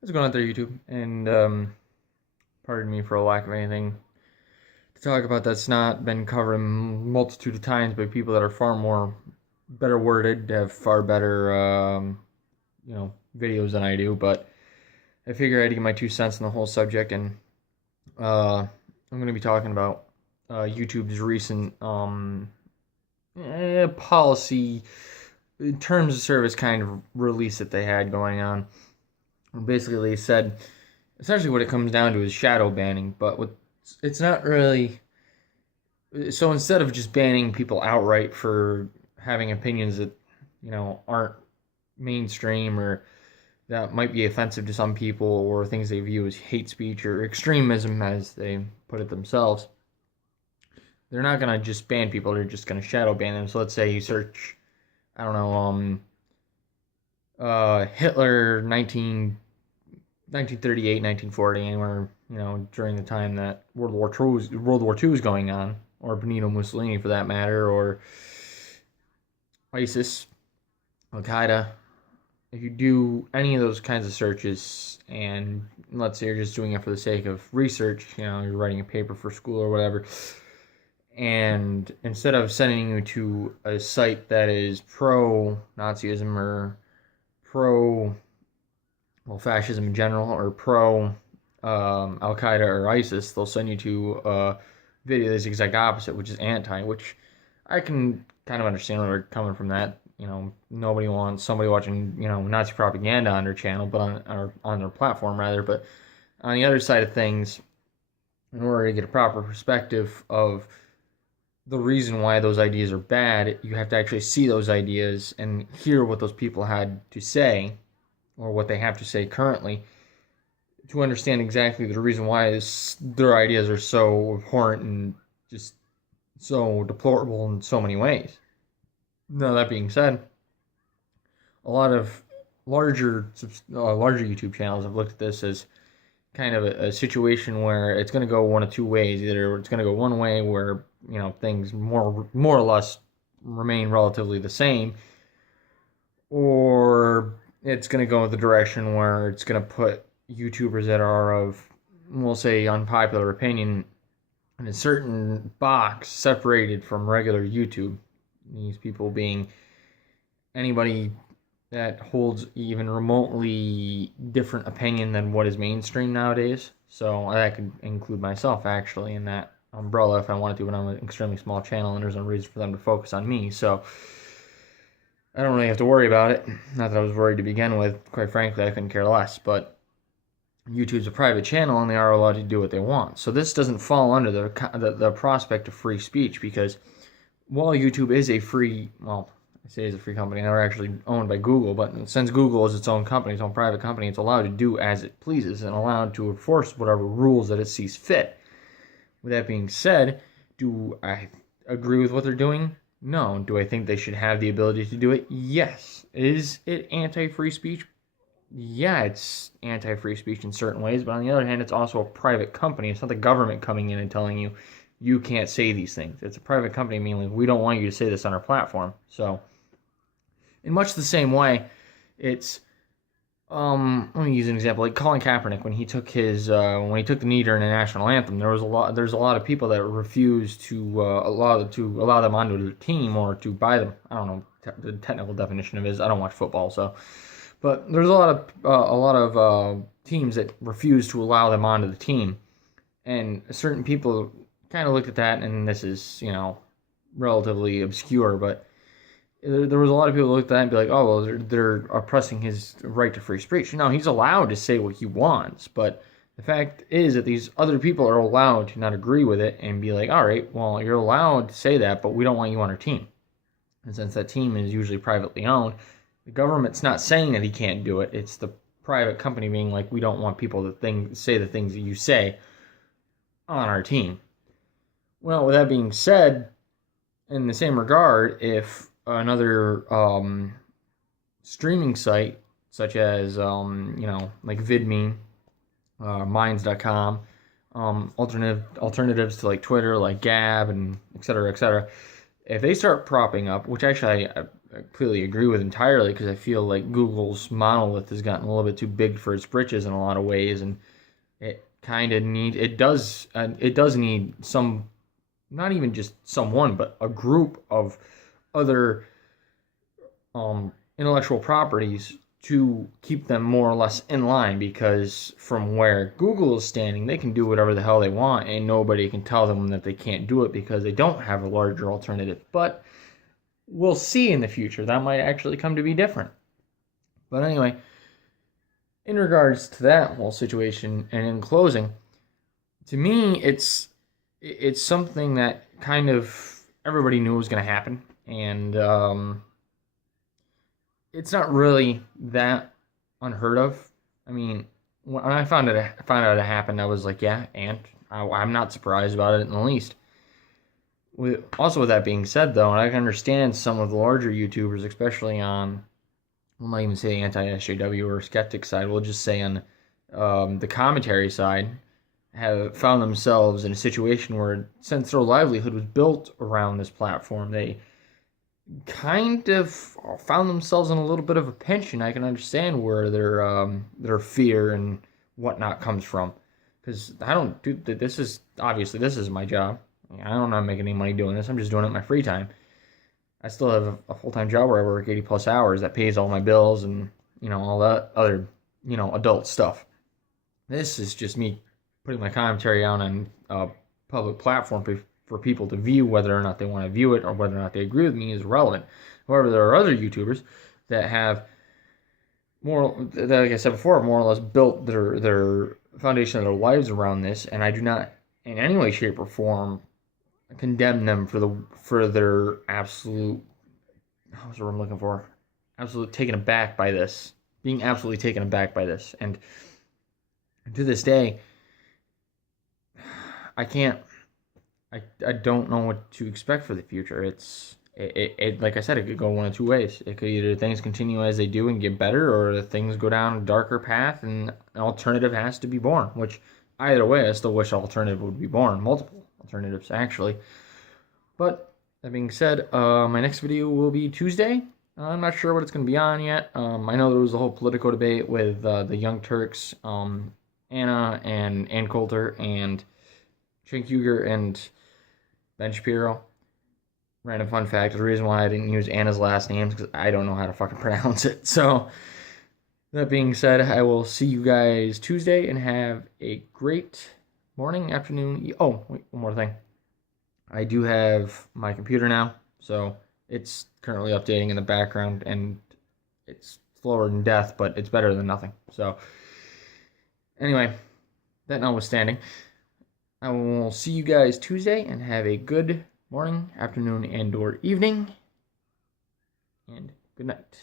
What's going on there, YouTube? And pardon me for a lack of anything to talk about that's not been covered a multitude of times by people that are far more better worded, have far better, videos than I do. But I figure I had to get my 2 cents on the whole subject, and I'm going to be talking about YouTube's recent policy terms of service kind of release that they had going on. Basically, they said essentially what it comes down to is shadow banning, but it's not really. So instead of just banning people outright for having opinions that aren't mainstream or that might be offensive to some people or things they view as hate speech or extremism as they put it themselves, they're not gonna just ban people. They're just gonna shadow ban them. So let's say you search, I don't know, Hitler 1938, 1940, anywhere, during the time that World War II was going on, or Benito Mussolini for that matter, or ISIS, Al Qaeda. If you do any of those kinds of searches, and let's say you're just doing it for the sake of research, you're writing a paper for school or whatever, and instead of sending you to a site that is pro Nazism or pro fascism in general or pro Al Qaeda or ISIS, they'll send you to a video that's the exact opposite, which is anti, which I can kind of understand where they're coming from that. Nobody wants somebody watching, Nazi propaganda on their channel, but on their platform rather. But on the other side of things, in order to get a proper perspective of the reason why those ideas are bad, you have to actually see those ideas and hear what those people had to say, or what they have to say currently, to understand exactly the reason why their ideas are so abhorrent and just so deplorable in so many ways. Now, that being said, a lot of larger YouTube channels have looked at this as kind of a situation where it's going to go one of two ways. Either it's going to go one way where things more or less remain relatively the same, or it's going to go the direction where it's going to put YouTubers that are of, we'll say, unpopular opinion in a certain box separated from regular YouTube. These people being anybody that holds even remotely different opinion than what is mainstream nowadays. So that could include myself, actually, in that umbrella if I wanted to, but I'm an extremely small channel and there's no reason for them to focus on me. So I don't really have to worry about it. Not that I was worried to begin with. Quite frankly, I couldn't care less. But YouTube's a private channel and they are allowed to do what they want. So this doesn't fall under the prospect of free speech, because while YouTube is a free, well, I say it's a free company, they're actually owned by Google, but since Google is its own company, its own private company, it's allowed to do as it pleases and allowed to enforce whatever rules that it sees fit. With that being said, do I agree with what they're doing? No. Do I think they should have the ability to do it? Yes. Is it anti-free speech? Yeah, it's anti-free speech in certain ways, but on the other hand, it's also a private company. It's not the government coming in and telling you, you can't say these things. It's a private company, meaning we don't want you to say this on our platform. So, in much the same way, it's let me use an example, like Colin Kaepernick when he took the knee during the national anthem. There's a lot of people that refused to allow them onto the team or to buy them. I don't know the technical definition of it is. I don't watch football, so. But there's a lot of teams that refuse to allow them onto the team, and certain people kind of looked at that, and this is relatively obscure, but there was a lot of people who looked at that and be like, oh well, they're oppressing his right to free speech. No, he's allowed to say what he wants, but the fact is that these other people are allowed to not agree with it and be like, all right, well, you're allowed to say that, but we don't want you on our team. And since that team is usually privately owned, the government's not saying that he can't do it. It's the private company being like, we don't want people to say the things that you say on our team. Well, with that being said, in the same regard, if another streaming site, such as like VidMe, Minds.com, alternatives to like Twitter, like Gab, and et cetera, if they start propping up, which actually I completely agree with entirely, because I feel like Google's monolith has gotten a little bit too big for its britches in a lot of ways, and it does need some, not even just someone, but a group of other intellectual properties to keep them more or less in line, because from where Google is standing, they can do whatever the hell they want and nobody can tell them that they can't do it because they don't have a larger alternative. But we'll see in the future. That might actually come to be different. But anyway, in regards to that whole situation and in closing, to me, it's something that kind of everybody knew was going to happen, and it's not really that unheard of. I mean, when I found out it happened, I was like, yeah, and I'm not surprised about it in the least. Also, with that being said, though, and I can understand some of the larger YouTubers, especially on, we'll not even say anti-SJW or skeptic side, we'll just say on the commentary side, have found themselves in a situation where, since their livelihood was built around this platform, they kind of found themselves in a little bit of a pinch, and I can understand where their fear and whatnot comes from. Because I don't do this is obviously this is my job. I'm not making any money doing this. I'm just doing it in my free time. I still have a full time job where I work 80 plus hours that pays all my bills and all that other adult stuff. This is just me putting my commentary out on a public platform for people to view. Whether or not they want to view it or whether or not they agree with me is irrelevant. However, there are other YouTubers that have like I said before, more or less built their foundation of their lives around this, and I do not in any way, shape, or form condemn them for their absolute, how's the word I'm looking for? Absolute taken aback by this. Being absolutely taken aback by this. And to this day, I don't know what to expect for the future. It like I said, it could go one of two ways. It could either things continue as they do and get better, or things go down a darker path and an alternative has to be born, which either way, I still wish an alternative would be born. Multiple alternatives, actually. But that being said, my next video will be Tuesday. I'm not sure what it's going to be on yet. I know there was a whole political debate with the Young Turks, Anna and Ann Coulter and Cenk Uygur and Ben Shapiro. Random fun fact, the reason why I didn't use Anna's last name is because I don't know how to fucking pronounce it. So, that being said, I will see you guys Tuesday and have a great morning, afternoon. Oh, wait, one more thing. I do have my computer now, so it's currently updating in the background, and it's slower than death, but it's better than nothing. So, anyway, that notwithstanding, I will see you guys Tuesday and have a good morning, afternoon, and or evening, and good night.